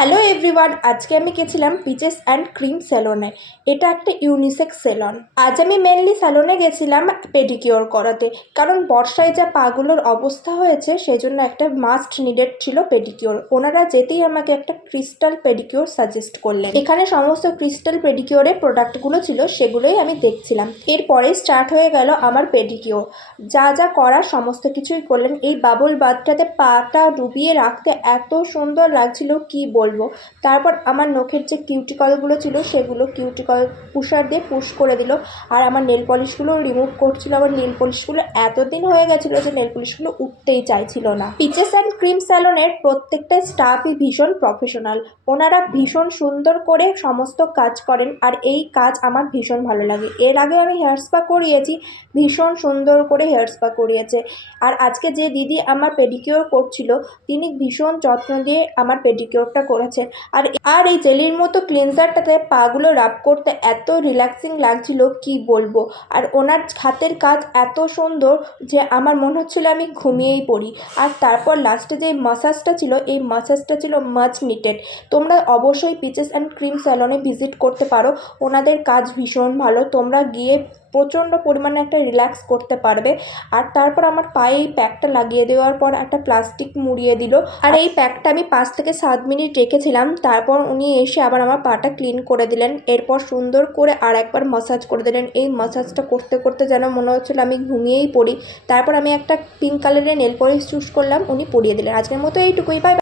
Hello everyone, আজকে আমি গেছিলাম পিচেস অ্যান্ড ক্রিম স্যালনে। এটা একটা ইউনিসেক্স স্যালন। আজ আমি মেনলি স্যালনে গেছিলাম পেডিকিওর করাতে, কারণ বর্ষায় যা পাগুলোর অবস্থা হয়েছে সেই জন্য একটা মাস্ট নিডেড ছিল পেডিকিওর। ওনারা যেতেই আমাকে একটা ক্রিস্টাল পেডিকিওর সাজেস্ট করলেন। এখানে সমস্ত ক্রিস্টাল পেডিকিওরের প্রোডাক্টগুলো ছিল, সেগুলোই আমি দেখছিলাম। এরপরে স্টার্ট হয়ে গেল আমার পেডিকিওর। যা যা করার সমস্ত কিছুই করলেন। এই বাবল বাথটাতে পাটা ডুবিয়ে রাখতে এত সুন্দর লাগছিল কি বলবো। তারপর আমার নখের যে কিউটিকলগুলো ছিল সেগুলো কিউটিকল পুশার দিয়ে পুশ করে দিল, আর আমার নেল পলিশগুলো রিমুভ করছিল। আমার নেল পলিশগুলো এতদিন হয়ে গেছিলো যে নেল পলিশগুলো উঠতেই চাইছিল না। পিচেস অ্যান্ড ক্রিম স্যালনের প্রত্যেকটা স্টাফই ভীষণ প্রফেশনাল। ওনারা ভীষণ সুন্দর করে সমস্ত কাজ করেন, আর এই কাজ আমার ভীষণ ভালো লাগে। এর আগে আমি হেয়ার স্পা করিয়েছি, ভীষণ সুন্দর করে হেয়ার স্পা করিয়েছে। আর আজকে যে দিদি আমার পেডিকিওর করছিল তিনি ভীষণ যত্ন দিয়ে আমার পেডিকিওরটা করেছেন। আর এই জেলির মতো ক্লিনজারটাতে পাগুলো রাব করতে এত রিল্যাক্সিং লাগছিল কি বলবো। আর ওনার হাতের কাজ এত সুন্দর যে আমার মনে হচ্ছিল আমি ঘুমিয়েই পড়ি। আর তারপর লাস্টে যে মাসাজটা ছিল, এই মাসাজটা ছিল মাচ নিটেড। তোমরা অবশ্যই পিচেস অ্যান্ড ক্রিম স্যালনে ভিজিট করতে পারো, ওনাদের কাজ ভীষণ ভালো। তোমরা গিয়ে প্রচণ্ড পরিমাণে একটা রিল্যাক্স করতে পারবে। আর তারপর আমার পায়ে এই প্যাকটা লাগিয়ে দেওয়ার পর একটা প্লাস্টিক মুড়িয়ে দিল, আর এই প্যাকটা আমি 5 থেকে 7 মিনিট রেখেছিলাম। তারপর উনি এসে আবার আমার পাটা ক্লিন করে দিলেন। এরপর সুন্দর করে আর একবার মাসাজ করে দিলেন। এই মাসাজটা করতে করতে যেন মনে হচ্ছিলো আমি ঘুমিয়েই পড়ি। তারপর আমি একটা পিঙ্ক কালারের নেল পলিশ চুজ করলাম, উনি পরিয়ে দিলেন। আজকের মতো এইটুকুই, বাই।